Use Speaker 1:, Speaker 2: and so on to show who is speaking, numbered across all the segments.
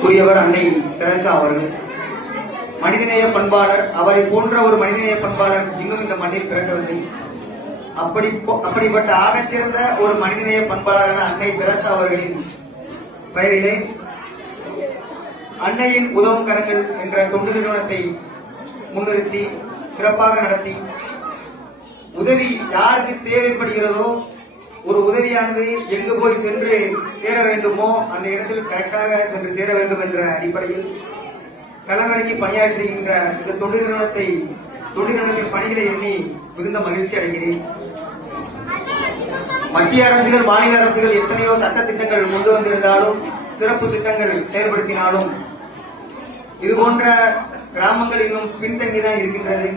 Speaker 1: கூறியவர் அன்னை தெரசா அவர்கள். மனிதநேய பண்பாளர் அவரை போன்ற ஒரு மனிதநேய பண்பாளர் இன்னும் இந்த மண்ணில் பிறக்கவில்லை. அப்படி அப்படிப்பட்ட ஆகச்சிறந்த ஒரு மனிதநேய பண்பாளரான அன்னை தெரசா அவர்களின் பெயரிலே அன்னையின் உதவும் கரங்கள் என்ற தொண்டு நிறுவனத்தை முன்னிறுத்தி சிறப்பாக நடத்தி உதவி யாருக்கு தேவைப்படுகிறதோ ஒரு உதவியானது எங்கு போய் சென்று சேர வேண்டுமோ அந்த இடத்தில் கரெக்டாக சென்று சேர வேண்டும் என்ற அடிப்படையில் களமிறங்கி பணியாற்றுகின்ற இந்த தொழில் நிறுவனத்தை தொழில் நிறுவனத்தின் பணிகளை எண்ணி மிகுந்த மகிழ்ச்சி அடைகிறேன். மத்திய அரசுகள் மாநில அரசுகள் எத்தனையோ சட்ட திட்டங்கள் கொண்டு வந்திருந்தாலும் சிறப்பு திட்டங்கள் செயல்படுத்தினாலும் இது போன்ற கிராமங்கள் இன்னும் பின்தங்கிதான் இருக்கின்றது.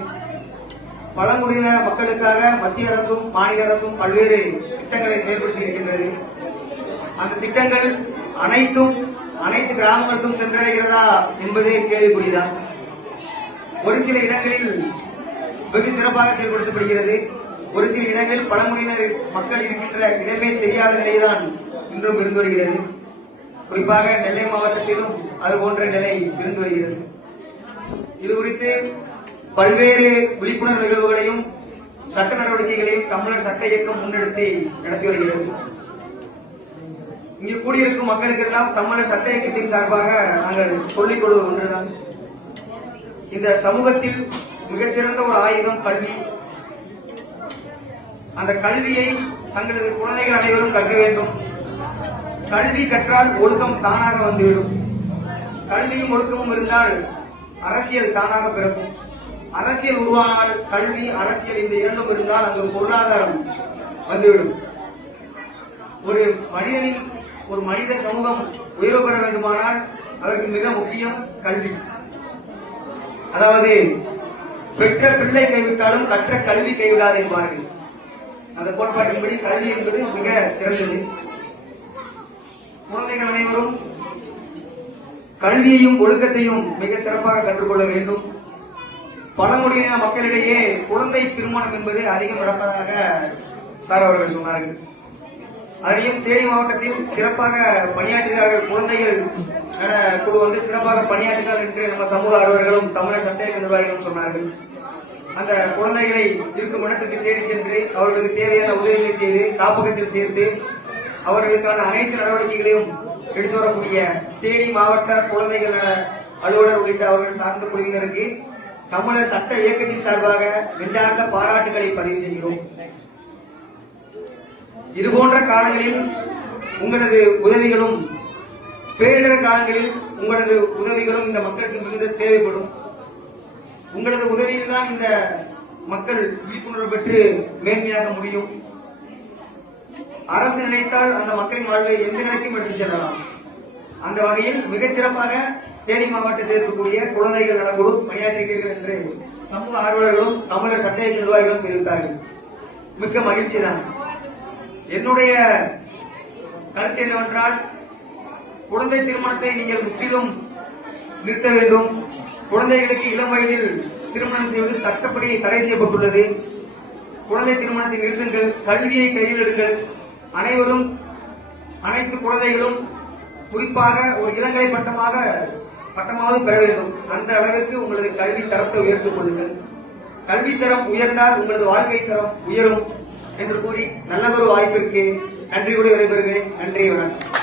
Speaker 1: பழங்குடியின மக்களுக்காக மத்திய அரசும் மாநில அரசும் பல்வேறு திட்டங்களை செயல்படுத்தி இருக்கின்றது. அந்த திட்டங்கள் அனைத்தும் அனைத்து கிராமங்களுக்கும் சென்றடைகிறதா என்பதே கேள்விக்குறிதான். ஒரு சில இடங்களில் வெகு சிறப்பாக செயல்படுத்தப்படுகிறது. ஒரு சில இடங்களில் பழங்குடியினர் மக்கள் இருக்கின்ற இடமே தெரியாத நிலைதான் இன்றும் இருந்து வருகிறது. குறிப்பாக நெல்லை மாவட்டத்திலும் அது போன்ற நிலை இருந்து வருகிறது. இது குறித்து பல்வேறு விழிப்புணர்வு நிகழ்வுகளையும் சட்ட நடவடிக்கைகளையும் தமிழர் சட்ட இயக்கம் முன்னெடுத்து நடத்தி வருகிறது. இங்கு கூடியிருக்கும் மக்களுக்கெல்லாம் தமிழர் சட்ட இயக்கத்தின் சார்பாக நாங்கள் சொல்லிக் கொள்வது ஒன்றுதான். இந்த சமூகத்தில் மிகச்சிறந்த ஒரு ஆயுதம் கல்வி. அந்த கல்வியை தங்களது குழந்தைகள் அனைவரும் கற்க வேண்டும். கல்வி கற்றால் ஒழுக்கம் தானாக வந்துவிடும். கல்வியும் ஒழுக்கமும் இருந்தால் அரசியல் தானாக பிறக்கும். அரசியல் உருவானால் கல்வி அரசியல் இந்த இரண்டும் இருந்தால் அங்கு பொருளாதாரம் வந்துவிடும். ஒரு மனிதனின் ஒரு மனித சமூகம் உயர்வு பெற வேண்டுமானால் அதற்கு மிக முக்கியம் கல்வி. அதாவது பெற்ற பிள்ளை கைவிட்டாலும் கற்ற கல்வி கைவிடாது என்பார்கள். அந்த கோட்பாட்டின்படி கல்வி என்பது மிக சிறந்தது. குழந்தைகள் அனைவரும் கல்வியையும் ஒழுக்கத்தையும் மிக சிறப்பாக கற்றுக்கொள்ள வேண்டும். பழங்குடியின மக்களிடையே குழந்தை திருமணம் என்பது அதிகம் நடப்பதாக சார் அவர்கள் சொன்னார்கள். அதிலும் தேனி மாவட்டத்தில் சிறப்பாக பணியாற்றுகிறார்கள் குழந்தைகள். குழு வந்து சிறப்பாக பணியாற்றினார் என்று நம்ம சமூக ஆர்வலர்களும் தமிழர் சட்ட நிர்வாகிகளும் சொன்னார்கள். அந்த குழந்தைகளை இருக்கும் இடத்துக்கு தேடி சென்று அவர்களுக்கு தேவையான உதவிகளை செய்து காப்பகத்தில் சேர்த்து அவர்களுக்கான அனைத்து நடவடிக்கைகளையும் எடுத்து வரக்கூடிய தேனி மாவட்ட குழந்தைகள் அலுவலர் உள்ளிட்ட அவர்கள் சார்ந்த குழுவினருக்கு தமிழர் சட்ட இயக்கத்தின் சார்பாக நெஞ்சார்ந்த பாராட்டுகளை பதிவு செய்கிறோம். இதுபோன்ற காலங்களில் உங்களது உதவிகளும் பேரிடர் காலங்களில் உங்களது உதவிகளும் இந்த மக்களுக்கு மிகுந்த தேவைப்படும். உங்களது உதவியில்தான் இந்த மக்கள் விழிப்புணர்வு பெற்று மேன்மையாக முடியும். அரசு நினைத்தால் அந்த மக்களின் வாழ்வை எந்த நிலைக்கும் எடுத்துச் செல்லலாம். அந்த வகையில் மிகச் சிறப்பாக தேனி மாவட்டத்தில் இருக்கக்கூடிய குழந்தைகள் நலக்குழு பணியாற்றுகிறீர்கள் என்று சமூக ஆர்வலர்களும் தமிழர் சட்ட இயக்க நிர்வாகிகளும் தெரிவித்தார்கள் மிக்க மகிழ்ச்சி தான் என்னுடைய கருத்து என்னவென்றால் குழந்தை திருமணத்தை நீங்கள் முற்றிலும் நிறுத்த வேண்டும். குழந்தைகளுக்கு இளம் வயதில் திருமணம் செய்வது சட்டப்படி தடை செய்யப்பட்டுள்ளது. குழந்தை திருமணத்தை நிறுத்துங்கள் கல்வியை கையில் எடுங்கள். அனைவரும் அனைத்து குழந்தைகளும் குறிப்பாக ஒரு இளங்கலை பட்டமாக பட்டமாவது பெற வேண்டும். அந்த அளவிற்கு உங்களது கல்வி தரத்தை உயர்த்துக் கொள்ளுங்கள். கல்வி தரம் உயர்ந்தால் உங்களது வாழ்க்கை தரம் உயரும் என்று கூறி நல்லதொரு வாய்ப்பிற்கு நன்றியோடு விடைபெறுகிறேன். நன்றி வணக்கம்.